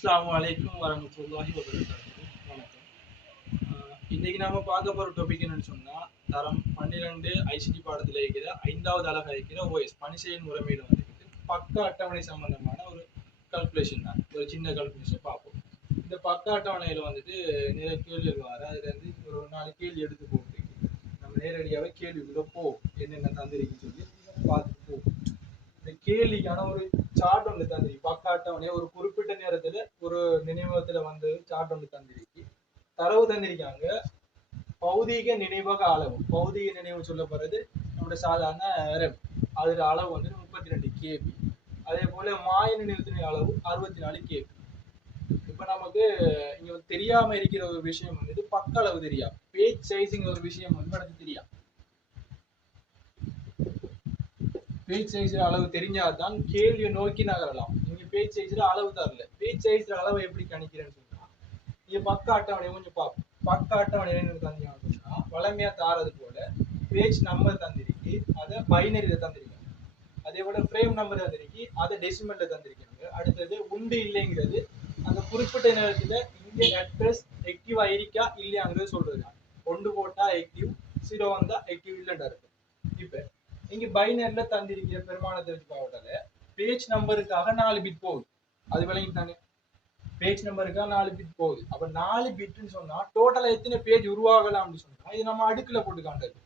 அஸ்ஸலாமு அலைக்கும் வரஹ்மத்துல்லாஹி வபரகாத்துஹு. வணக்கம். இன்னைக்கு நாம பார்க்க போற டாபிக் என்னன்னு சொன்னா, தரம் 12 ஐசிடி பாடத்துல இருக்கிற 5வது அலகா இருக்கிற ஓஎஸ் பணிசெய்யும் முறைமையில வந்துட்டு பக்க அட்டவணை சம்பந்தமான ஒரு கால்குலேஷன் தான். ஒரு சின்ன கால்குலேஷன் பார்ப்போம். இந்த பக்க அட்டவணையில வந்துட்டு நிறைய கேள்விகள் வர அதுல இருந்து ஒரு 4 கேள்வி எடுத்து போட்டு நம்ம நேரடியாவே கேள்விக்குள்ள போவோம். என்னென்ன தந்திரிக்குன்னு சொல்லி பார்த்துட்டு போவோம். இந்த கேள்விக்கான ஒரு சார்ட் ஒன்று தந்திருக்கு. பக்க அட்டவணையை ஒரு குறிப்பிட்ட நேரத்துல ஒரு நினைவகத்துல வந்து சார்ட் ஒன்று தந்திருக்கு. தரவு தந்திருக்காங்க. பௌதீக நினைவக அளவு, பௌதீக நினைவு சொல்லப்படுறது நம்மளோட சாதாரண RAM. அதோட அளவு வந்து 32 KB. அதே போல மாய நினைவத்தின் அளவு 64 KB. இப்ப நமக்கு இங்க தெரியாம இருக்கிற ஒரு விஷயம் வந்து பக்க அளவு தெரியாது. பேஜ் சைஸிங் ஒரு விஷயம் வந்து எனக்கு தெரியாது. பேஜ் சைஸ் அளவு தெரிஞ்சாதான் கேள்வியை நோக்கி நகரலாம். நீங்க பேஜ் சைஸ்ல அளவு தரல. பேஜ் சைஸ்ல அளவை எப்படி கணிக்கிறேன்னு சொன்னா, நீங்க பக்க அட்டவணையை கொஞ்சம் பார்ப்போம். பக்க அட்டவணை என்ன தந்தீங்கன்னா, வளமையா தாரது போல பேஜ் நம்பர் தந்திருக்கு, அதை பைனரியில தந்திருக்காங்க. அதே போல ஃப்ரேம் நம்பர் தந்திருக்கு, அதை டெசிமல்ல தந்திருக்காங்க. அடுத்தது உண்டு இல்லைங்கிறது அந்த குறிப்பிட்ட நேரத்துல இங்க அட்ரஸ் ஆக்டிவா இருக்கா இல்லையாங்கிறது சொல்றது. ஒன்று போட்டா ஆக்டிவ், 0 வந்தா ஆக்டிவ் இல்லைன்னு இருக்கும். இப்ப இங்க பைனரில தந்திருக்கிற பெருமானத்தை வச்சு பாவட்டால பேஜ் நம்பருக்காக 4 பிட் போகுது. அது விளங்கிட்டாங்க. பேஜ் நம்பருக்காக 4 பிட் போகுது. அப்ப 4 பிட்னு சொன்னா டோட்டலா எத்தனை பேஜ் உருவாகலாம்னு சொன்னா இது நம்ம அடுக்குல போட்டு காண்டது.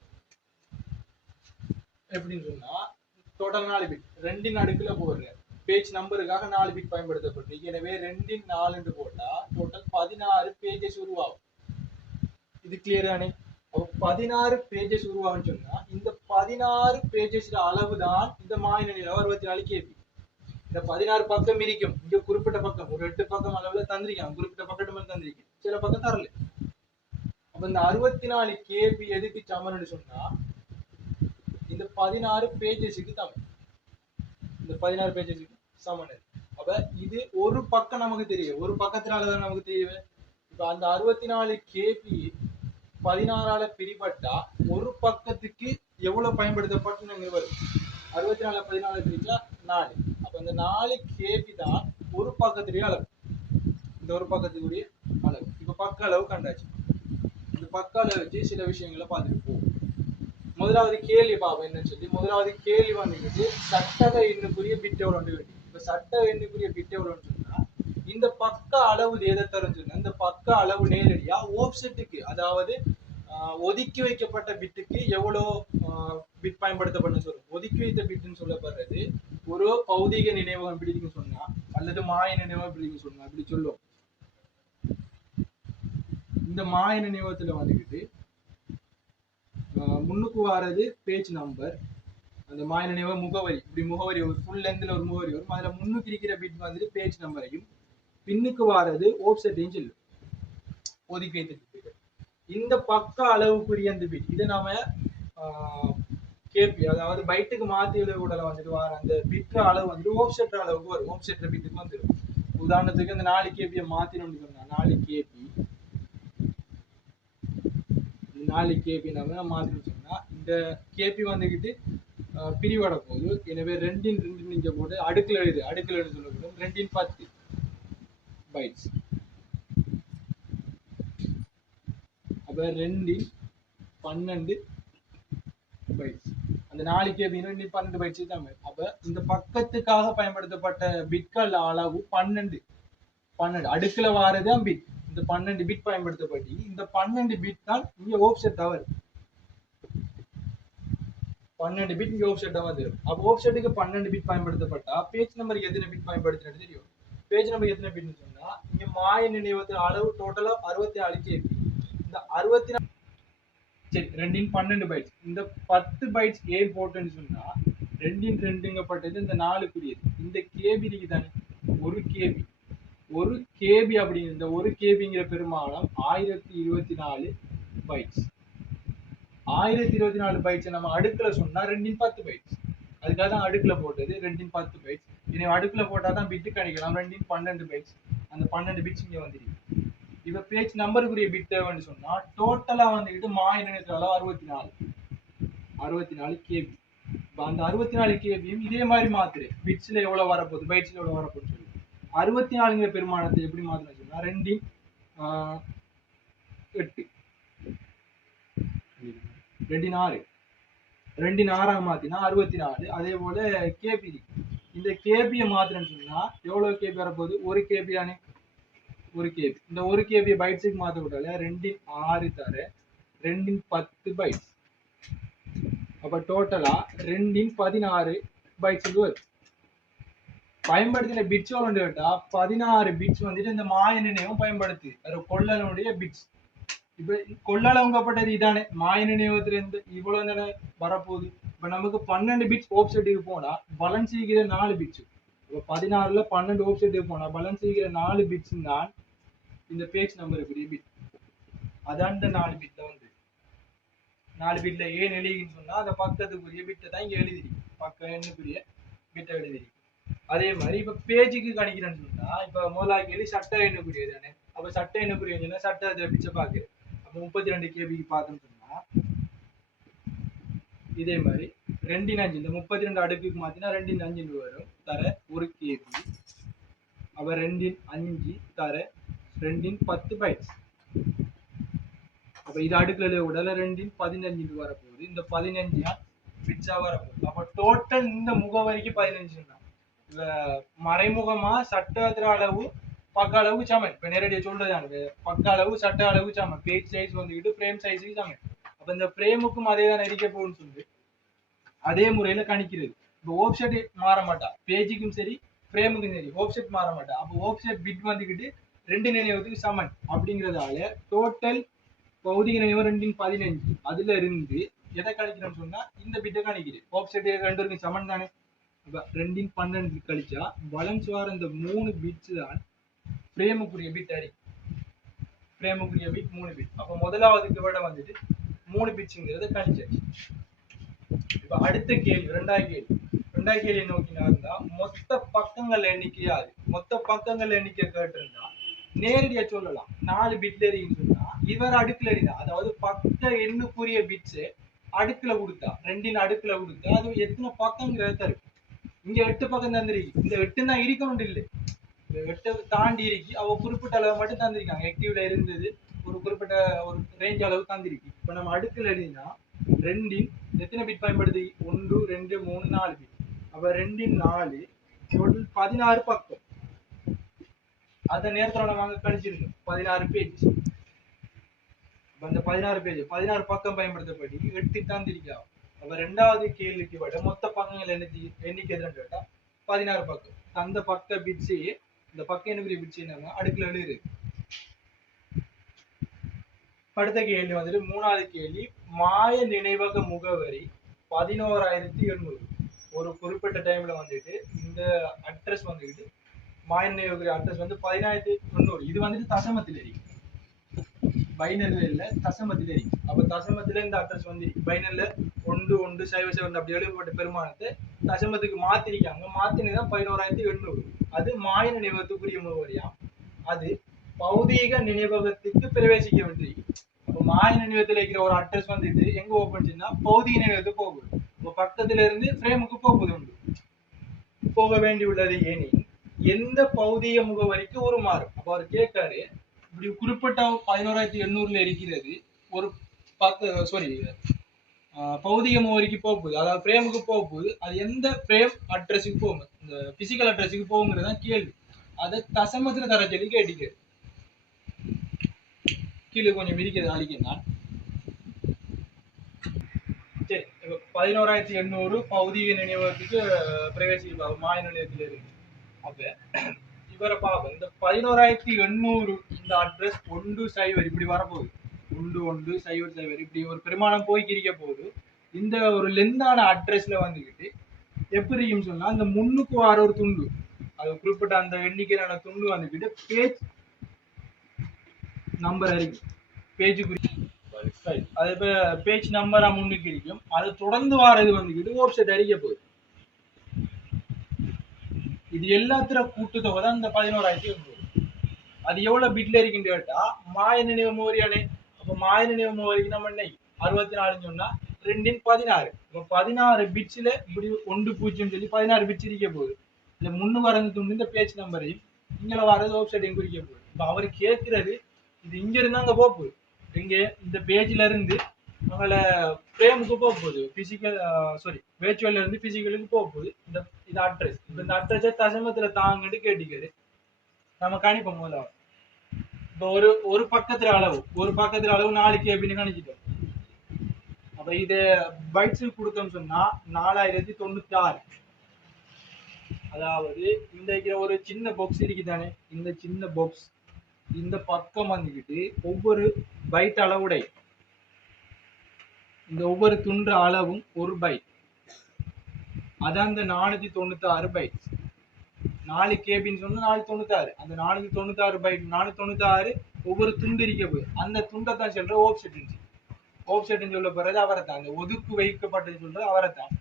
எப்படின்னு சொன்னா டோட்டல் 4 பிட் 2 அடுக்குல போடுறேன். பேஜ் நம்பருக்காக 4 பிட் பயன்படுத்தப்பட்டிருக்கு. எனவே 2 4 போட்டா டோட்டல் 16 பேஜஸ் உருவாகும். இது கிளியர் தானே? 16 பேஜஸ் உருவாகும்னு சொன்னா இந்த 16 பேஜஸ் அளவு தான் இந்த மாநில 64 KB. இந்த 16 பக்கம் இருக்கும். இங்க குறிப்பிட்ட பக்கம் ஒரு 8 பக்கம் அளவுல தந்திருக்காங்க. குறிப்பிட்ட பக்கத்து மேல தந்திருக்கேன். சில பக்கம் தரல. அப்ப இந்த 64 KB எதுக்கு சமன்னு சொன்னா இந்த 16 பேஜஸுக்கு சமம். இந்த 16 பேஜஸுக்கு சமன். அப்ப இது ஒரு பக்கம் நமக்கு தெரியும். ஒரு பக்கத்தினாலதான் நமக்கு தெரியும். இப்ப அந்த 64 KB 16ஆல பிரிபட்டா ஒரு பக்கத்துக்கு எவ்வளவு பயன்படுத்தப்பட்டு வரும். 64 14 பிரிச்சா 4. அப்ப இந்த 4 KB தான் ஒரு பக்கத்துடைய அளவு. இந்த ஒரு பக்கத்துக்குரிய அளவு. இப்ப பக்க அளவு கண்டாச்சு. இந்த பக்க அளவு வச்சு சில விஷயங்களை பார்த்துட்டு போவோம். முதலாவது கேள்வி பாப்போம் என்னன்னு சொல்லி. முதலாவது கேள்வி வந்துட்டு சட்டக எண்ணுக்குரிய பிட் எவ்வளவு வேண்டி. இப்ப சட்டக எண்ணுக்குரிய பிட் எவ்வளவுன்னு சொன்னா இந்த பக்க அளவு எதை தரும் சொன்னா இந்த பக்க அளவு நேரடியா ஆஃப்செட்டுக்கு, அதாவது ஒதுக்கி வைக்கப்பட்ட பிட்டுக்கு எவ்வளவு பிட் பயன்படுத்தப்படும் சொல்லும். ஒதுக்கி வைத்த பிட்னு சொல்லப்படுறது ஒரு பௌதிக நினைவகம் பிடிக்குன்னு சொன்னா அல்லது மாய நினைவகம் பிடிக்குன்னு சொன்னா அப்படி சொல்லும். இந்த மாய நினைவகத்துல வந்துக்கிட்டு முன்னுக்கு வாரது பேஜ் நம்பர், அந்த மாய நினைவக முகவரி. இப்படி முகவரி ஒரு ஃபுல் லென்த்ல ஒரு முகவரி வரும். அதுல முன்னுக்கு இருக்கிற பிட் வந்துட்டு பேஜ் நம்பரையும் பின்னுக்கு வாரது ஆஃப்செட்டையும் சொல்லும். ஒதுக்கி வைத்த இந்த பக்க அளவுக்குரிய அந்த பிட் இதை நாம கேபி, அதாவது பைட்டுக்கு மாத்தி எழுத வந்துட்டு வர அந்த பிட் அளவு வந்து ஆஃப்செட் அளவுக்கு வரும். ஆஃப்செட் பிட்டுக்கு வந்துடும். உதாரணத்துக்கு இந்த 4 கேபியை மாத்தினோம்னு சொன்னா 4 கேபி நம்ம மாத்தினோம்னு சொன்னா இந்த கேபி வந்துகிட்டு பிரிவட போகுது. எனவே 2 நீங்க போட்டு அடுக்குல எழுது சொல்லப்படும். 2 10 பைட்ஸ். அப்ப 2 12 பைட்ஸ். அந்த 4 KB 12 பைட்ஸ் தான். அப்ப இந்த பக்கத்துக்காக பயன்படுத்தப்பட்ட பிட்கள் அளவு 12 அடுக்குல வாரதான் பிட். இந்த 12 பிட் பயன்படுத்தப்பட்டு இந்த 12 பிட் தான் இங்க ஆஃப்செட் ஆகுது. 12 பிட் இங்க ஆஃப்செட் ஆகுது. அப்ப ஆஃப்செட்டுக்கு 12 பிட் பயன்படுத்தப்பட்டா பேஜ் நம்பருக்கு எத்தனை பிட் பயன்படுத்தினது தெரியும். பேஜ் நம்பர் எத்தனை பிட்னு சொன்னா இங்க மாய நினைவகத்தின் அளவு டோட்டலா 64 KB. இந்த 64 சரி 2 12 பைட்ஸ். இந்த 10 பைட்ஸ் ஏன் போட்டுன்னு சொன்னா 2 2ங்கப்பட்டது இந்த 4க்குரியது. இந்த கேபி இருக்கு தானே, ஒரு கேபி அப்படி இந்த ஒரு கேபிங்கிற பெருமானம் 1024 பைட்ஸ். 1024 பைட்ஸ் நம்ம அடுக்குல சொன்னா 2 10 பைட்ஸ். அதுக்காக தான் அடுக்குல போட்டது. 2 10 பைட்ஸ். இனி அடுக்குல போட்டாதான் பிட்டு கணிக்கலாம். 2 12 பைட்ஸ். அந்த 12 பிட்ஸ் இங்க வந்துருக்கு. இப்ப பேஜ் நம்பருக்குரிய பிட் தேவைன்னு சொன்னா டோட்டலா வந்துட்டு மாய நினைவுல 64 KB. அந்த 64 KBயும் இதே மாதிரி மாத்துரு. பிட்ஸ்ல எவ்வளவு வரப்போகுது, பைட்ஸ்ல எவ்வளவு வரப்போகுது சொல்லி 64ங்கிற பெருமானத்தை எப்படி மாத்தணும் சொன்னா 2 8 2 2 6 மாத்தினா 64. அதே போல கேபி இந்த கேபியை மாத்திரன்னு சொன்னா எவ்வளவு கேபி வரப்போகுது? 1 கேபி தானே, 1 கேபி. இந்த 1 கேபி பைட்ஸுக்கு மாத்த விட்டால 2 6 தர 2 10 பைட்ஸ். அப்ப டோட்டலா 2 16 பைட்ஸ் வருது. பயன்படுத்தின பிட்ஸ் எவ்வளவு கேட்டா 16 பிட்ஸ் வந்துட்டு இந்த மாய நினைவும் பயன்படுத்தி கொள்ளனுடைய பிட்ஸ். இப்ப கொள்ளளவுங்கப்பட்டது இதானே, மாய நினைவத்துல இருந்து இவ்வளவு தானே வரப்போகுது. இப்ப நமக்கு 12 பிட்ஸ் ஆப்செட்டுக்கு போனா பலன்ஸ் செய்கிற 4 பிட்ஸ். இப்ப 16ல 12 ஆப்செட்டுக்கு போனா பலன்ஸ் செய்கிற 4 பிட்ஸ் தான் இந்த பேஜ் நம்பருக்குரிய பிட். அதான் இந்த 4 பிட்ல வந்து 4 பிட்ல ஏன் எழுதின்னு சொன்னா அந்த பக்கத்துக்குரிய பிட்டை தான் இங்க எழுதிருக்கு, பக்க எண்ணுக்குரிய பிட்டை எழுதிருக்கு. அதே மாதிரி இப்ப பேஜுக்கு கணிக்கிறேன்னு சொன்னா இப்ப முதலா கேள்வி சட்ட எண்ணுக்குரியது தானே. அப்ப சட்ட எண்ணுக்குரிய சட்ட பிச்சை பாக்கு. அப்ப 32 கேபிக்கு பார்த்தோம்னு சொன்னா இதே மாதிரி 2 5 இந்த 32 அடுக்குக்கு மாத்தினா 2 5 வரும் தர 1 கேபி. அப்ப 2 5 தர 2 10 பைட்ஸ். அப்ப இது அடுக்குல விடல 2 15 வரப்போகுது. இந்த 15 பிட்ஸா வரப்போகுது. அப்ப டோட்டல் இந்த முகவரிக்கு 15 தான். மறைமுகமா சட்டத்திர அளவு பக்க அளவுக்கு சமன். இப்ப நேரடியா சொல்றதாங்க பக்க அளவு சட்ட அளவு சமன். பேஜ் சைஸ் வந்துக்கிட்டு ஃப்ரேம் சைஸுக்கு சமன். அப்ப இந்த ஃப்ரேமுக்கும் அதே தான் இருக்க போகும்னு சொல்லி அதே முறையில கணிக்கிறது. இப்போ ஆப்செட் மாற மாட்டா, பேஜுக்கும் சரி ஃப்ரேமுக்கும் சரி ஆப்செட் மாற மாட்டா. அப்போ ஆப்செட் பிட் வந்துக்கிட்டு 2 நினைவத்துக்கு சமன். அப்படிங்கிறதால டோட்டல் பௌதிக நினைவு 2 15. அதுல இருந்து எதை கணிக்கிறோம்னு சொன்னா இந்த பிட்டை கணிக்கிறேன். ஆப்செட் 2 சமன் தானே. 2 12 கழிச்சா பேலன்ஸ் வர இந்த 3 பிட்ஸ் தான் ஃப்ரேமுக்குரிய பிட். ஃப்ரேமுக்குரிய பிட் 3 பிட். அப்ப முதலாவதுக்கு விட வந்துட்டு 3 பிட்ஸ்ங்கிறத கணிச்சாச்சு. இப்ப அடுத்த கேள்வி ரெண்டாவது கேள்வி நோக்கினா இருந்தா மொத்த பக்கங்கள் எண்ணிக்கையாது. மொத்த பக்கங்கள் எண்ணிக்கை கேட்டிருந்தா நேரடியா சொல்லலாம் 4 பிட்ல இருக்குன்னு சொன்னா இவர் அடுக்குல இருந்தா, அதாவது பக்க எண்ணுக்குரிய பிட்ஸ் அடுக்குல கொடுத்தா 2 அடுக்குல கொடுத்தா அது எத்தனை பக்கங்கிறத தரும். இங்க 8 பக்கம் தந்திருக்கு. இந்த 8 தான் இருக்கணும் இல்லை, இந்த 8 தாண்டி இருக்கு. அவ குறிப்பிட்ட அளவு மட்டும் தந்திருக்காங்க. ஆக்டிவ்ல இருந்தது ஒரு குறிப்பிட்ட ஒரு ரேஞ்ச் அளவு தந்திருக்கு. இப்ப நம்ம அடுக்குல எழுதினா 2 எத்தனை பிட் பயன்படுது? 1 2 3 4 பிட். அப்ப 2 4 டோட்டல் 16 பக்கம். அந்த நேரத்துல நம்ம கழிச்சிருக்கோம் 16 பேஜ். அந்த 16 பேஜ் 16 பக்கம் பயன்படுத்தப்படி 8 தந்திருக்கா. அப்ப ரெண்டாவது கேள்விக்கு விட மொத்த பக்கங்கள் எண்ணிக்கை எதுன்னு கேட்டா 16 பக்கம். அந்த பக்க பிட்ஸே இந்த பக்க எண்ணுக்குரிய பிட்ஸ் என்னன்னா அடுக்குல எழுது. அடுத்த கேள்வி வந்துட்டு மூணாவது கேள்வி, மாய நினைவக முகவரி 11800. ஒரு குறிப்பிட்ட டைம்ல வந்துட்டு இந்த அட்ரஸ் வந்துட்டு மாய நினைவக அட்ரஸ் வந்து 11800. இது வந்துட்டு தசமத்தில் இருக்கு, பைனர்ல இல்ல தசமத்தில் இருக்கு. அப்ப தசமத்துல இந்த அட்ரஸ் வந்து பைனர்ல 1 1 0 0 அப்படி எழுதப்பட்ட பெருமானத்தை தசமத்துக்கு மாத்திருக்காங்க. மாத்தினதான் 11800. அது மாய நினைவகத்துக்குரிய முகவரியா. அது பௌதீக நினைவகத்துக்கு பிரவேசிக்க வேண்டியது. அப்ப மாய நினைவகத்துல இருக்கிற ஒரு அட்ரஸ் வந்துட்டு எங்க ஓபன் செய்யா பௌதீக நினைவகத்துக்கு போகுது. இப்ப பக்கத்துல இருந்து ஃப்ரேமுக்கு போகுது உண்டு. போக வேண்டி உள்ளது ஏனெனில் எந்த பௌதீக முகவரிக்கு ஒரு மாறும். அப்ப அவர் கேட்காரு, இப்படி குறிப்பிட்ட 11800 இருக்கிறது ஒரு பௌதிக முகவரிக்கு போகுது, அதாவது ஃப்ரேமுக்கு போகுது. அது எந்த ஃப்ரேம் அட்ரஸுக்கு போகும், இந்த பிசிக்கல் அட்ரஸுக்கு போகுங்கிறது தான் கேள்வி. அதை தசமத்துல தர சொல்லி கேட்டுக்க. கீழே கொஞ்சம் விரிக்கிறது அழிக்கணும். சரி, இப்ப 11800 பௌதிக நினைவகத்துக்கு பிரவேசிப்பாங்க மாய நிலையத்தில் இருக்கு. அப்ப இவரை பார்ப்போம். இந்த 11800 இந்த அட்ரஸ் 1 0 இப்படி வரப்போகுது. 1 1 0 0 இப்படி ஒரு பெருமானம் போய்க்கிருக்க போகுது. இந்த ஒரு லெந்தான அட்ரஸ்ல வந்துக்கிட்டு எப்படி இருக்குன்னு சொன்னா இந்த முன்னுக்கு வர ஒரு துண்டு, அது குறிப்பிட்ட அந்த எண்ணிக்கையிலான துண்டு வந்துக்கிட்டு பேஜ் நம்பர் அறிக்கும். பேஜுக்கு அது இப்ப பேஜ் நம்பரா முன்னுக்கு இருக்கும். அது தொடர்ந்து வாரது வந்துக்கிட்டு வெப்சைட் அறிக்க போகுது. இது எல்லாத்திர கூட்டுத்தொகை தான் இந்த 11800. அது எவ்வளவு பிட்ல இருக்குன்னு கேட்டா மாய நினைவு முகவரியானே. அப்ப மாய நினைவு முகவரிக்கு நம்ம என்ன 64 சொன்னா 2 16. இப்ப 16 பிட்ஸ்ல இப்படி 1 0 சொல்லி 16 பிட்ஸ் இருக்க போகுது. இந்த முன்னு வரந்து துண்டு இந்த பேஜ் நம்பரையும் இங்கே வர்றது ஆப்செட்டையும் குறிக்க போகுது. இப்போ அவர் கேட்கறது இது இங்க இருந்து அங்க போகுது, இங்க இந்த பேஜ்ல இருந்து அவங்கள ஃப்ரேமுக்கு போக போகுது, பிசிக்கல் சாரி வேர்ச்சுவல்ல இருந்து பிசிக்கலுக்கு போக போகுது. இது அட்ரஸ். இப்போ இந்த அட்ரஸை தசமத்துல தாங்கன்னு கேட்டிக்காரு. நம்ம கணிப்போம் முதல்ல. இப்போ ஒரு பக்கத்துல அளவு 4 கேபின்னு கணிச்சிட்டோம். அப்ப இது பைட்ஸுக்கு கொடுத்தோம்னு சொன்னா 4096. அதாவது இந்த ஒரு சின்ன பாக்ஸ் இருக்குதானே, இந்த சின்ன பாக்ஸ் இந்த பக்கம் வந்துக்கிட்டு ஒவ்வொரு பைட் அளவுடைய இந்த ஒவ்வொரு துண்டு அளவும் ஒரு பைட். அதான் அந்த 496 பைட். 4 கேபின்னு சொன்னா 496. அந்த 496 பைட் 496 ஒவ்வொரு துண்டு இருக்க போய் அந்த துண்டை தான் சொல்ற ஓப்செட் சொல்ல போறது அவரைத்தான். அந்த ஒதுக்கு வைக்கப்பட்டது சொல்றது அவரைத்தான்.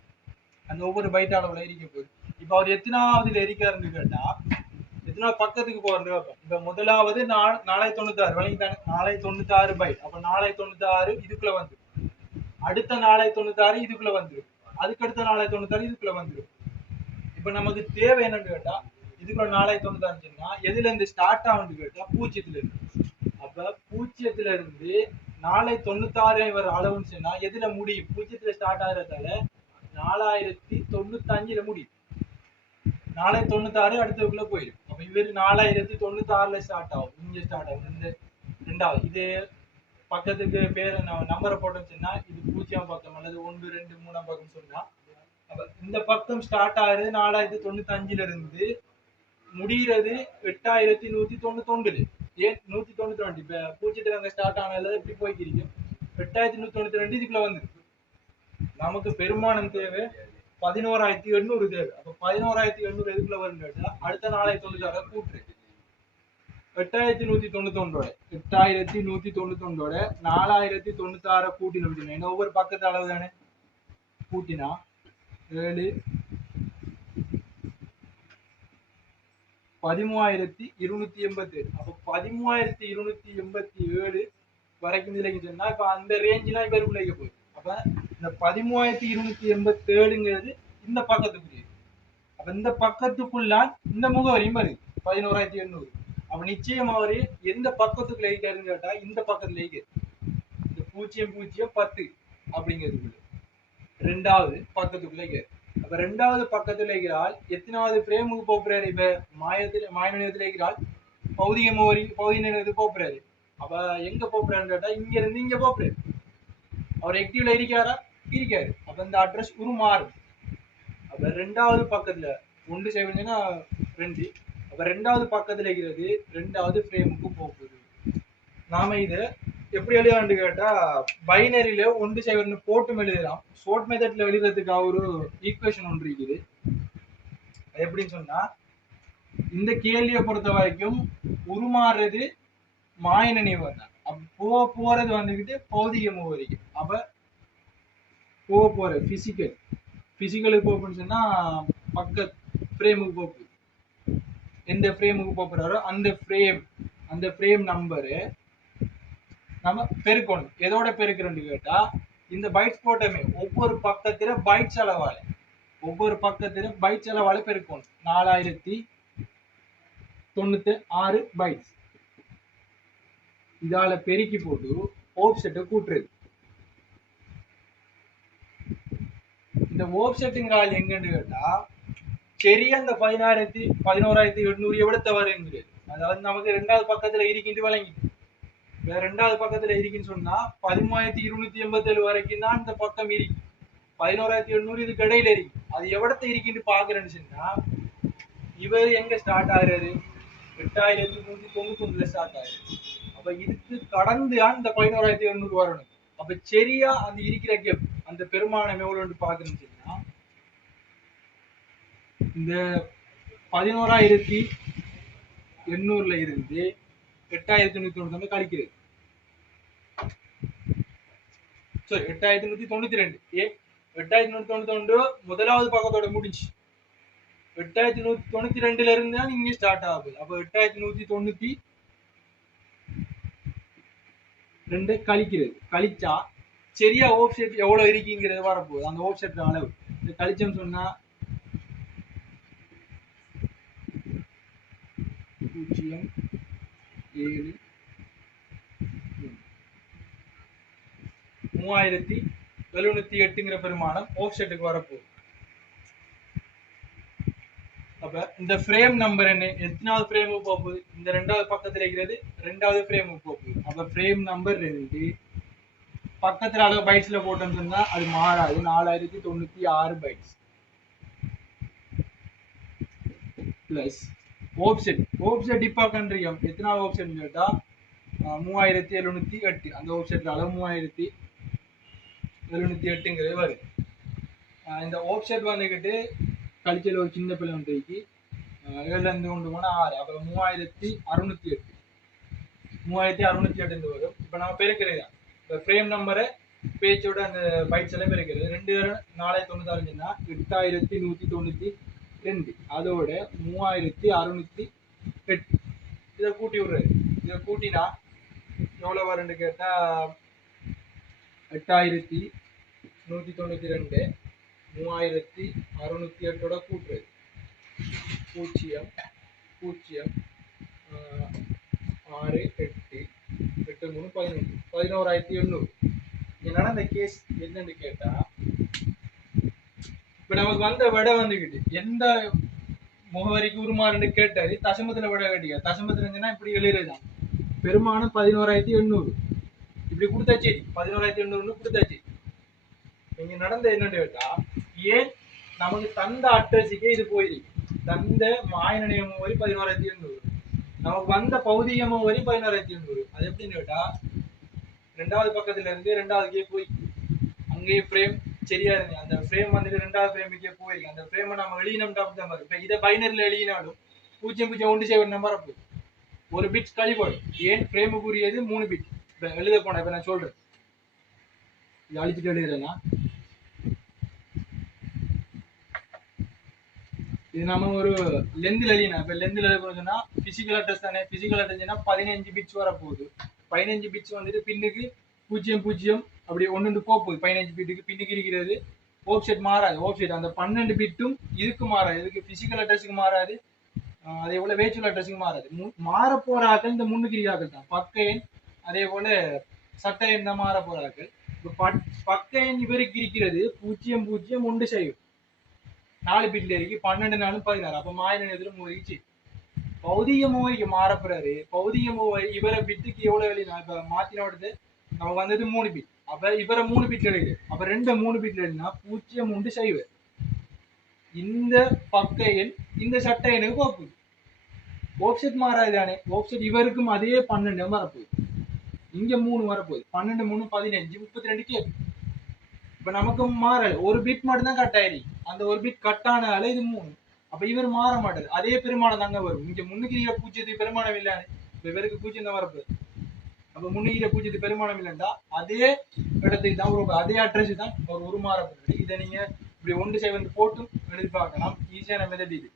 அந்த ஒவ்வொரு பைட் அளவுல இருக்க போகுது. இப்ப அவர் எத்தனாவதுல இருக்காருன்னு கேட்டா எத்தனாவது பக்கத்துக்கு போறது. இப்ப முதலாவது 496 வழங்கிட்டாங்க. 496 பைட். அப்ப 496 இதுக்குள்ள வந்து, அடுத்த 496 இதுக்குள்ள வந்துடும், அதுக்கடுத்த 496 இதுக்குள்ள வந்துடும். இப்ப நமக்கு தேவை என்னன்னு கேட்டா இதுக்குள்ள 496 எதுல இருந்து ஸ்டார்ட் ஆகுன்னு கேட்டா 0ல இருந்து. அப்ப 0ல இருந்து 496 வர அளவுன்னு சொன்னா எதுல முடியும்? 0ல ஸ்டார்ட் ஆகிறதால 4095ல முடியும். 496 அடுத்ததுக்குள்ள போயிடும். அப்ப இவர் 4096ல ஸ்டார்ட் ஆகும். இங்க ஸ்டார்ட் ஆகும். இந்த ரெண்டாவது இது பக்கத்துக்கு பேர் நம்பரை போட்டோம்னு சொன்னா இது 0 பக்கம் அல்லது 1 2 3 பக்கம் சொன்னா, அப்ப இந்த பக்கம் ஸ்டார்ட் ஆகுறது 4095ல இருந்து முடிகிறது 8191. ஏன் 192? இப்ப 0ல அங்க ஸ்டார்ட் ஆனதுல எப்படி போய்க்கிறீங்க? 8192 இதுக்குள்ள வந்து நமக்கு பெருமானம் தேவை 11800 தேவை. அப்ப 11800 எதுக்குள்ள வரும் கேட்டா அடுத்த 4096 கூட்டு 8191 4096 கூட்டினோம். என்ன ஒவ்வொரு பக்கத்து அளவு தானே கூட்டினா 7 13287. அப்ப 13287 வரைக்கும் நிலைக்கு சொன்னா இப்ப அந்த ரேஞ்ச்லாம் இப்ப இருக்குள்ள போகுது. அப்ப இந்த 13287ங்கிறது இந்த பக்கத்துக்குரியது. அப்ப இந்த பக்கத்துக்குள்ள இந்த முகவரியும் வருது 11800. அப்ப நிச்சயமா அவரு எந்த பக்கத்துக்குள்ள இருக்காருன்னு கேட்டா இந்த பக்கத்துல இருக்காரு. இந்த 0010 அப்படிங்கிறதுக்குள்ள ரெண்டாவது பக்கத்துக்குள்ள இருக்காரு. அப்ப ரெண்டாவது பக்கத்துல இருக்கிறாள் எத்தனாவது பிரேமுக்கு போறாரு? இப்ப மாயநிலையத்துல இருக்கிறாள் பௌதிக நிலையத்துக்கு போறாரு. அப்ப எங்க போறாருன்னு கேட்டா இங்க இருந்து இங்க போறாரு. அவர் ஆக்டிவ்ல இருக்காரா? இருக்காரு. அப்ப இந்த அட்ரஸ் உருமாறும். அப்ப ரெண்டாவது பக்கத்துல 1 7 2. அப்ப ரெண்டாவது பக்கத்துல இருக்கிறது ரெண்டாவது ஃப்ரேமுக்கு போகுது. நாம இத எப்படி எழுதலாம்னு கேட்டா பைனரியில 1 7 போட்டு எழுதலாம். ஷார்ட் மெத்தட்ல எழுதுறதுக்காக ஒரு ஈக்குவேஷன் ஒன்று இருக்குது. எப்படின்னு சொன்னா இந்த கேள்வியை பொறுத்த வரைக்கும் உருமாறுறது மாய நினைவு தான். அப்ப போறது வந்துகிட்டு பௌதிக முகவரிக்கு. அப்ப போற பிசிக்கலுக்கு போகணும்னு சொன்னா பக்க ஃப்ரேமுக்கு போகுது. எந்த ஃப்ரேமுக்கு போறாரோ அந்த ஃப்ரேம் நம்பரு நம்ம பெருக்கணும். எதோட பெருக்கிறோம்னு கேட்டா இந்த பைட்ஸ் போட்டமே ஒவ்வொரு பக்கத்துல பைட்ஸ் அளவால பெருக்கணும். 4096 பைட்ஸ் இதால பெருக்கி போட்டு ஆஃப்செட்டை கூட்டுறது. இந்த ஆஃப்செட்டுங்கிறால் எங்கன்னு கேட்டா சரியா அந்த 11800 எவ்வளவு தவறுங்கிறது. அதாவது நமக்கு ரெண்டாவது பக்கத்துல இருக்கிட்டு வழங்கிட்டு ரெண்டாவது பக்கத்துல இருக்குன்னு சொன்னா 13287 வரைக்கும் தான் இந்த பக்கம் இருக்கு. 11800 இதுக்கு இடையில இருக்கு. அது எவ்வளவு இருக்குன்னு பாக்குறேன்னு சொன்னா இவர் எங்க ஸ்டார்ட் ஆகுறாரு? 8191ல ஸ்டார்ட் ஆகுது. அப்ப இதுக்கு கடந்து அந்த 11800 வரணும். அப்ப சரியா அந்த இருக்கிற கேப் அந்த பெருமானம் எவ்வளவுன்னு பாக்குறேன்னு சொன்னா இந்த 11800ல இருந்து 8191 கழிக்கிறது. சரி 8192. 8191 முதலாவது பக்கத்தோட முடிஞ்சு 8192ல இருந்து தான் இங்க ஸ்டார்ட் ஆகுது. அப்ப 8192 கழிக்கிறது. கழிச்சா சரியா ஆஃப்செட் எவ்வளவு இருக்குங்கிறது வரப்போகுது. அந்த ஆஃப்செட் அளவு கழிச்சோம்னு சொன்னா 3708ங்கிற பெருமானம் ஆஃப்செட்டுக்கு வரப்போகுது. அப்ப இந்த ஃப்ரேம் நம்பர் என்ன, எத்தனாவது ஃப்ரேமுக்கு போகுது? இந்த ரெண்டாவது பக்கத்துல இருக்கிறது ரெண்டாவது ஃப்ரேமுக்கு போகுது. அப்ப ஃப்ரேம் நம்பர் 2 பக்கத்துல அளவு பைட்ஸ்ல போட்டோம்னு சொன்னா அது மாறாது. 4096 பைட்ஸ் பிளஸ் ஆஃப்செட். ஆஃப்செட் இப்ப கண்டிருக்கோம் எத்தனாவது ஆஃப்செட் கேட்டா 3708. அந்த ஆஃப்செட் அளவு 3708ங்கிறது வருது. இந்த ஆஃப்செட் வந்துக்கிட்டு கழிச்சல் ஒரு சின்ன பிள்ளை ஒன்றைக்கு 7 கொண்டு போனா 6, அப்புறம் 3608. 3608 வரும். இப்ப நம்ம பெருக்கிறதா இந்த ஃப்ரேம் நம்பரை பேஜோட அந்த பைட்ஸ் எல்லாம் பெருக்கிறது 2 4096ன்னா 8192. அதோட 3608 இதை கூட்டி விடுறது. இதை கூட்டினா எவ்வளவு வரும்னு கேட்டா 8192 3608 கூட்டுறது 0 0 6 8 8 3 11 11800. என்னன்னா இந்த கேஸ் என்னன்னு கேட்டா இப்ப நமக்கு வந்த விடை வந்துகிட்டு எந்த முகவரிக்கு உருமாறுன்னு கேட்டாரு. தசமத்துல விட கேட்டீங்க. தசமத்துல இருந்துன்னா இப்படி எழுதுறதுதான் பெருமானம் 11800 இப்படி கொடுத்தாச்சு. 11800 கொடுத்தாச்சு. நீங்க நடந்த என்னன்னு கேட்டா ஏன் நமக்கு தந்த அட்ரஸுக்கே இது போயிருக்கு. தந்த மாய நினைவு முகவரி 11800, நமக்கு வந்த பௌதிக முகவரி 11800. அது எப்படின்னு கேட்டா ரெண்டாவது பக்கத்துல இருந்து ரெண்டாவதுக்கே போய் அங்கேயே ஃப்ரேம் சரியா இருக்கு. அந்த ஃப்ரேம் வந்துட்டு ரெண்டாவது ஃப்ரேமுக்கே போயிருக்கு. அந்த ஃப்ரேமை நம்ம எழுதினோம் தான் மாதிரி. இப்ப இதை பைனரியில் எழுதினாலும் 0.017 நம்பர் போய் ஒரு பிட் கழிப்போம். ஏன் ஃப்ரேமுக்குரியது 3 பிட். இப்ப எழுத போன இப்ப நான் சொல்றேன், இது அழிச்சுட்டு எழுதுறேன்னா இது நம்ம ஒரு லெந்தில் எழுதினா. இப்ப லெந்தில் எழுத போனோம்னா பிசிக்கல் அட்ரஸ் தானே. பிசிக்கல் அட்ரஸ்னா 15 பிட்ஸ் வர போகுது. 15 பிட்ஸ் வந்துட்டு பின்னுக்கு 00 அப்படி 1 போகுது. 15 பிட்டுக்கு பின்னுக்கு இருக்கிறது ஆஃப்செட் மாறாது. ஆஃப்செட் அந்த 12 பிட்டும் இதுக்கு மாறாது. இதுக்கு பிசிக்கல் அட்ரஸுக்கு மாறாது. அதே போல வேர்ச்சுவல் அட்ரஸுக்கு மாறாது. மாற போறாக்கள் இந்த முன்னுக்கு இருக்கிறார்கள் தான். பக்க எண் அதே போல சட்ட எண் தான் மாற போறாக்கள். பக்க எண் இவருக்கு இருக்கிறது 00 செய்யும் 4 பிட்ல இருக்கு. 12 4 16. அப்ப மாய நிலையத்துல மூழ்கிச்சு. பௌதிக முகவரிக்கு மாறப்படுறாரு. பௌதிக முகவரி இவரை பிட்டுக்கு எவ்வளவு எழுதினா இப்ப மாத்தினோடது நமக்கு வந்தது 3 பிட். அப்ப இவரை 3 பிட்ல எழுது. அப்ப 3 பிட்ல எழுதினா 0 செய்வது. இந்த பக்க எண் இந்த சட்ட எண்ணுக்கு போகுது. ஆஃப்செட் மாறாது தானே. ஆஃப்செட் இவருக்கும் அதே 12 வரப்போகுது. இங்க 3 வரப்போகுது. 12 3 15 32 கேக்கு. இப்ப நமக்கு மாறல. ஒரு பிட் மட்டும் தான் கட் ஆயிருக்கு. அந்த ஒரு பிட் கட் ஆனால இது 3. அப்ப இவர் மாற மாட்டாரு. அதே பெருமானம் தாங்க வரும். இங்க முன்னுக்கு 0 பெருமானம் இல்லைன்னு இவருக்கு 0 தான் வரப்போகுது. அப்ப முன்னுக்கு 0 பெருமானம் இல்லைன்னா அதே இடத்துக்கு தான் ஒரு அதே அட்ரஸ் தான் ஒரு உருமாறப்படுது. இதை நீங்க இப்படி 1 போட்டு எழுதி பார்க்கலாம். ஈஸியான மெத்தட் இது.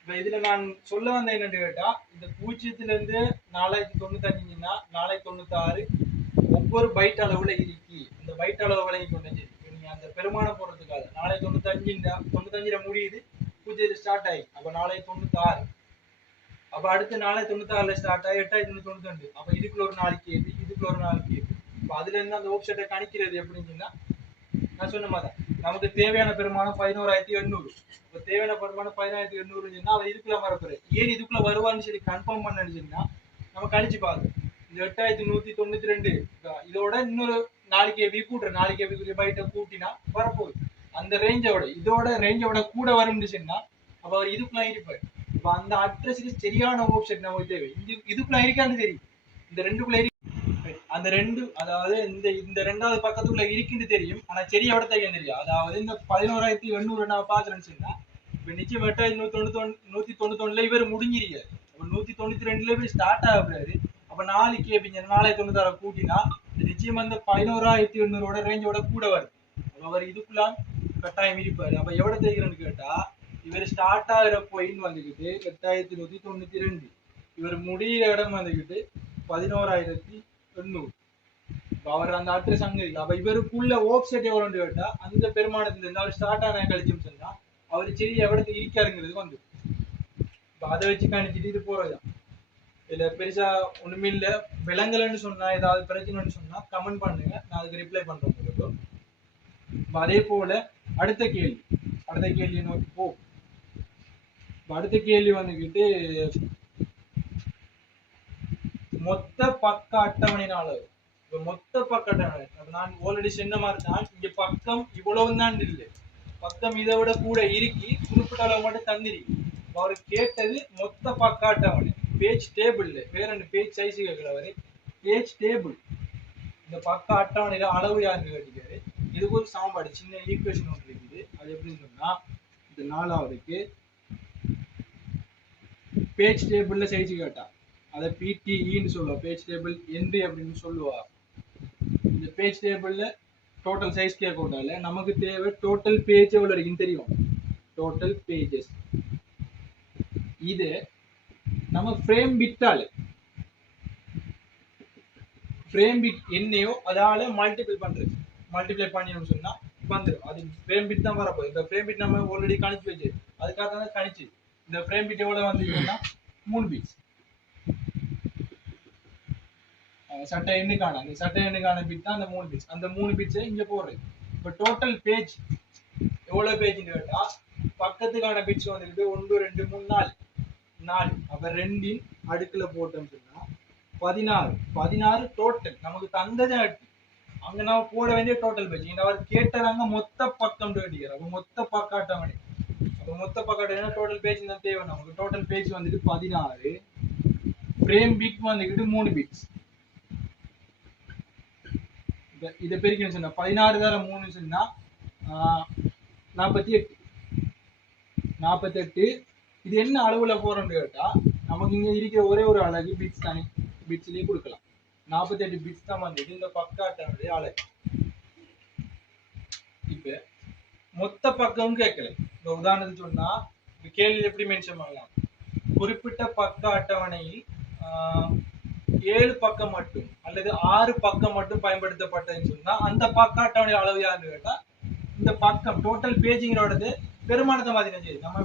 இப்ப இதுல நான் சொல்ல வந்த என்னன்னு கேட்டா இந்த 0ல இருந்து 4095ன்னா 4096 ஒவ்வொரு பைட் அளவுல இருக்கு. இந்த பைட் அளவு விளங்கி கொண்டு நீங்க அந்த பெருமானம் போடுறதுக்காக 4095 முடியுது 0 ஸ்டார்ட் ஆகி. அப்ப 4096. அப்ப அடுத்து 4096 ஸ்டார்ட் ஆகி 8092. அப்ப இதுக்குள்ள ஒரு 4 கேபி, இதுக்குள்ள ஒரு 4 கேபி. அப்ப அதுல இருந்து அந்த ஆப்செட்டை கணிக்கிறது எப்படின்னா நான் சொன்ன மாதிரி நமக்கு தேவையான பெருமானம் 11800. இப்ப தேவையான பெருமானம் 11800 அவன் இதுக்குள்ள வரப்போற. ஏன் இதுக்குள்ள வருவான்னு சொல்லி கன்ஃபார்ம் பண்ணா நம்ம கழிச்சு பார்க்கணும். இந்த 8192 இதோட இன்னொரு 4 கேபி கூட்டுற 4 கேபிக்குரிய பைட்டை கூட்டினா வரப்போகுது. அந்த ரேஞ்சோட இதோட ரேஞ்சோட கூட வரும்னுச்சுன்னா அப்ப அவர் இதுக்குள்ள இருப்பார். இப்ப அந்த அட்ரஸுக்கு சரியான ஆப்செட் நமக்கு தேவை. இதுக்குள்ள இருக்கான்னு தெரியும். இந்த ரெண்டுக்குள்ள அந்த 2 அதாவது இந்த ரெண்டாவது பக்கத்துக்குள்ள இருக்குன்னு தெரியும். ஆனா சரியா விட தெரியும். அதாவது இந்த 11800 நான் பாக்குறேன்னு சொன்னா இப்ப நிச்சயம் 8191 இவர் முடிஞ்சிருக்காரு. 192 இவர் ஸ்டார்ட் ஆகப்படுறாரு. அப்ப 4 கேபி 4096 கூட்டினா நிச்சயம் அந்த 11800 ரேஞ்சோட கூட வருது. அவர் இதுக்குள்ள கட்டாயம் இருப்பாரு. அப்ப எவ்வளவு தெரிகிறேன்னு கேட்டா இவர் ஸ்டார்ட் ஆகிற பாயிண்ட் வந்துக்கிட்டு 8192. இவர் முடிகிற இடம் வந்துக்கிட்டு 11800. அவர் அந்த அட்ரஸ் அங்க இருக்கு. அப்ப இவருக்குள்ள ஆப்செட் எவ்வளவு கேட்டா அந்த பெருமானத்துல இருந்து அவர் ஸ்டார்ட் ஆன கழிச்சும் சொன்னா அவர் சரி எவ்வளவு இருக்காருங்கிறது வந்து அதை வச்சு கணிச்சிட்டு இது போறதுதான். இதுல பெருசா ஒண்ணுமே இல்ல. விலங்கலன்னு சொன்னா ஏதாவது பிரச்சனைன்னு சொன்னா கமெண்ட் பண்ணுங்க, நான் அதுக்கு ரிப்ளை பண்றேன் உங்களுக்கு. அதே போல அடுத்த கேள்வியை நோக்கி போ. அடுத்த கேள்வி வந்துகிட்டு மொத்த பக்க அட்டவணையின் அளவு. மொத்த பக்க அட்டவணை நான் ஆல்ரெடி சொன்ன மாதிரி தான், இங்க பக்கம் இவ்வளவு தான் இல்லை, பக்கம் இதை விட கூட இருக்கி குறிப்பிட்ட அளவு மட்டும் தந்திருக்கு. அவர் கேட்டது மொத்த பக்க அட்டவணை, பேஜ் டேபிள், வேற ரெண்டு பேஜ் சைஸ் கேட்கிறவரு பேஜ் டேபிள். இந்த பக்க அட்டவணையில அளவு யாருன்னு கேட்டுக்காரு. இதுக்கு ஒரு சாம்பாடு சின்ன ஈக்குவேஷன் ஒன்று இருக்குது. அது எப்படின்னு சொன்னா, இந்த 4வதுக்கு பேஜ் டேபிள்ல சைஸ் கேட்டா அதை பிடிஇன்னு சொல்லுவோம், பேஜ் டேபிள் என்ட்ரி அப்படின்னு சொல்லுவா. இந்த பேஜ் டேபிள்ல டோட்டல் சைஸ் கேட்கக்கூடாது, நமக்கு தேவை டோட்டல் பேஜ் எவ்வளவு இருக்குன்னு தெரியும், டோட்டல் பேஜஸ். இது நம்ம ஃப்ரேம் பிட்டால் ஃப்ரேம் பிட் என்னையோ அதால மல்டிபிள் பண்ணிடணும்னு சொன்னா வந்துடும். அது ஃப்ரேம் பிட் தான் வரப்போகுது. இந்த ஃப்ரேம் பிட் நம்ம ஆல்ரெடி கணிச்சு வச்சு, அதுக்காக தான் கணிச்சு. இந்த ஃப்ரேம் பிட் எவ்வளவு வந்துச்சுன்னா 3 பிட்ஸ். சட்டை எண்ணுக்கான அந்த சட்டை எண்ணுக்கான பிட் தான் அந்த 3 பிட்ஸ். அந்த 3 பிட்ஸை இங்க போடுறது. இப்போ டோட்டல் பேஜ் எவ்வளவு பேஜ்னு கேட்டா, பக்கத்துக்கான பிட்ஸ் வந்துருக்கு 1 2 3 4. அப்ப 2 அடுக்குல போட்டோம்னு சொன்னா 16 டோட்டல் நமக்கு தந்தது. அங்க நம்ம போட வேண்டிய டோட்டல் பேஜ். இந்த அவர் கேட்டதாங்க மொத்த பக்கம் கேட்கிறார். அப்ப மொத்த பக்க அட்டவணை, அப்ப மொத்த பக்க அட்டவணை டோட்டல் பேஜ் தான் தேவை நமக்கு. டோட்டல் பேஜ் வந்துட்டு 16, ஃப்ரேம் பிட் வந்துட்டு 3 பிட்ஸ். இதை பெருக்கணும் சொன்னா 16 தர 3 சொன்னா 48. இது என்ன அளவுல போறோம்னு கேட்டா, நமக்கு இங்க இருக்கிற ஒரே ஒரு அழகு பிட்ஸ் தானே, பிட்ஸ்லயே கொடுக்கலாம். 48 பிட்ஸ் தான் வந்துட்டு இந்த பக்க அட்டவணையுடைய அழகு. இப்ப மொத்த பக்கம் கேட்கல. இந்த உதாரணத்துக்கு சொன்னா கேள்வி எப்படி மென்ஷன் பண்ணலாம், குறிப்பிட்ட பக்க அட்டவணையில் 7 பக்கம் மட்டும் அல்லது 6 பக்கம் மட்டும் பயன்படுத்தப்பட்டதுன்னு சொன்னா அந்த பக்க அட்டவணை அளவு யாருன்னு கேட்டா, இந்த பக்கம் டோட்டல் பேஜிங்கிறோடது பெருமானத்தை மாதிரி செய்யுது. நம்ம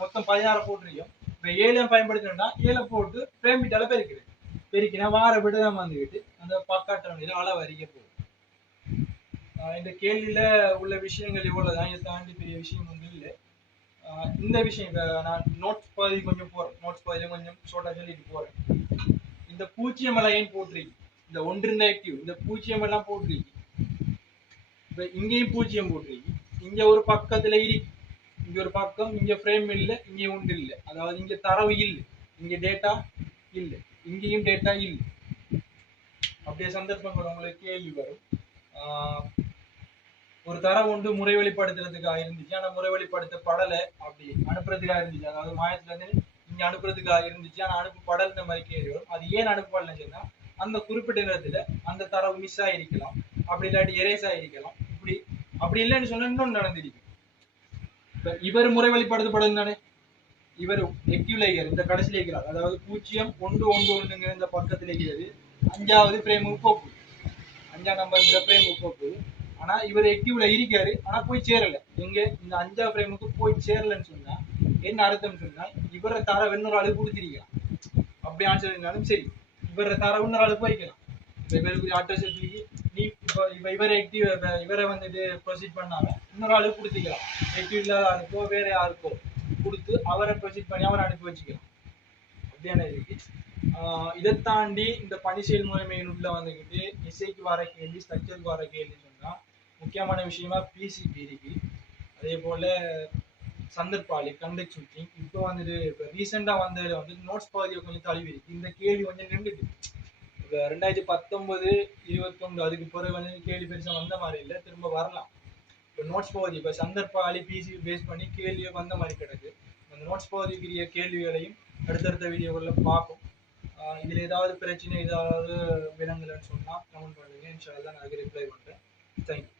மொத்தம் 16 போட்டிருக்கோம். இப்போ 7 பயன்படுத்தணும்னா 7 போட்டு ஃப்ரேம் பிட்டால பெருக்கினா வார விட நம்ம வந்துக்கிட்டு அந்த பக்க அட்டவணையில அளவு அறிக்க போகும். இந்த கேள்வியில உள்ள விஷயங்கள் இவ்வளவுதான். இதை தாண்டி பெரிய விஷயம் ஒன்றும் இல்லை. இந்த விஷயம் நான் நோட்ஸ் பகுதி கொஞ்சம் போறேன், நோட்ஸ் பகுதியில கொஞ்சம் ஷோர்ட்டா சொல்லிட்டு போறேன். இந்த பூஜ்ஜியம் எல்லாம் ஏன் போட்டிருக்கு, இந்த ஒன்று ஆக்டிவ் இந்த பூஜ்ஜியம் எல்லாம் போட்டிருக்கு. இப்ப இங்கேயும் பூஜ்ஜியம் போட்டிருக்கு. இங்க ஒரு பக்கத்துல இருக்கு, இங்க ஒரு பக்கம், இங்க ஃப்ரேம் இல்லை, இங்க ஒன்று இல்லை. அதாவது இங்க தரவு இல்லை, இங்க டேட்டா இல்லை, இங்கேயும் டேட்டா இல்லை. அப்படியே சந்தர்ப்பங்கள் உங்களுக்கு கேள்வி வரும். ஒரு தரவு ஒன்று முறை வெளிப்படுத்துறதுக்காக இருந்துச்சு, ஆனா முறை வெளிப்படுத்தப்படலை, அப்படி அனுப்புறதுக்காக இருந்துச்சு, அதாவது மாயத்துல இருந்து இங்க அனுப்புறதுக்காக இருந்துச்சு, ஆனா அனுப்பப்படல் இந்த மாதிரி கேள்வி வரும். அது ஏன் அனுப்பப்படலன்னு சொன்னா, அந்த குறிப்பிட்ட நேரத்துல அந்த தரவு மிஸ் ஆகிருக்கலாம், அப்படி இல்லாட்டி எரேஸ் ஆகிருக்கலாம். அப்படி இல்லைன்னு சொன்னா இன்னொன்று நடந்திருக்கு. இவர் முறை வெளிப்படுத்தப்படும் தானே, இவர் எக்யூலைகர் இந்த கடைசியில் இருக்கிறார், அதாவது 0 1 1 இந்த பக்கத்தில் இருக்கிறது 5வது ஃப்ரேமுக்கு போகுது, 5ஆம் நம்பர் ஃப்ரேமுக்கு போகுது. ஆனா இவர் எக்யூல இருக்காரு, ஆனா போய் சேரல. எங்க இந்த 5ஆம் ஃப்ரேமுக்கு போய் சேரலன்னு சொன்னா என்ன அர்த்தம் சொன்னா, இவரை தரவு இன்னொரு ஆளு கொடுத்திருக்கலாம். அப்படி ஆன்சர் இருந்தாலும் சரி, இவரை தரவு இன்னொரு ஆளு போய்க்கலாம். அட்ரஸ் நீ இவரை ஆக்டிவ் இவரை வந்துட்டு ப்ரொசீட் பண்ணாம இன்னொரு ஆளுக்கு கொடுத்துக்கலாம். ஆக்டிவ் இல்லாத ஆளுக்கோ வேற யாருக்கோ கொடுத்து அவரை ப்ரொசீட் பண்ணி அவரை அனுப்பி வச்சுக்கலாம். அப்படியான இருக்கு. இதை தாண்டி இந்த பணி செயல்முறைமையின் உள்ள வந்துக்கிட்டு இசைக்கு வர கேள்வி, ஸ்ட்ரக்சருக்கு வர கேள்வி சொன்னா முக்கியமான விஷயமா பிசிபி இருக்கு. அதே போல சந்தர்ப்பாளி கண்டக்ட் சுவிட்சிங். இப்போ வந்துட்டு இப்போ ரீசெண்டா வந்ததுல வந்து நோட்ஸ் பகுதியை கொஞ்சம் தழுவி இருக்கு. இந்த கேள்வி கொஞ்சம் நின்றுது. 2019 21 அதுக்கு பிறகு வந்து கேள்வி பெருசா வந்த மாதிரி இல்லை, திரும்ப வரலாம். இப்போ நோட்ஸ் பகுதி இப்போ சந்தர்ப்பாளி பிசிபி பேஸ் பண்ணி கேள்வியை வந்த மாதிரி கிடக்கு. அந்த நோட்ஸ் பகுதிக்குரிய கேள்விகளையும் அடுத்தடுத்த வீடியோகளில் பார்ப்போம். இதில் ஏதாவது பிரச்சனை ஏதாவது விலங்குலன்னு சொன்னால் கமெண்ட் பண்ணுங்க, இன்ஷால்லா நான் அதுக்கு ரிப்ளை பண்ணுறேன். தேங்க்யூ.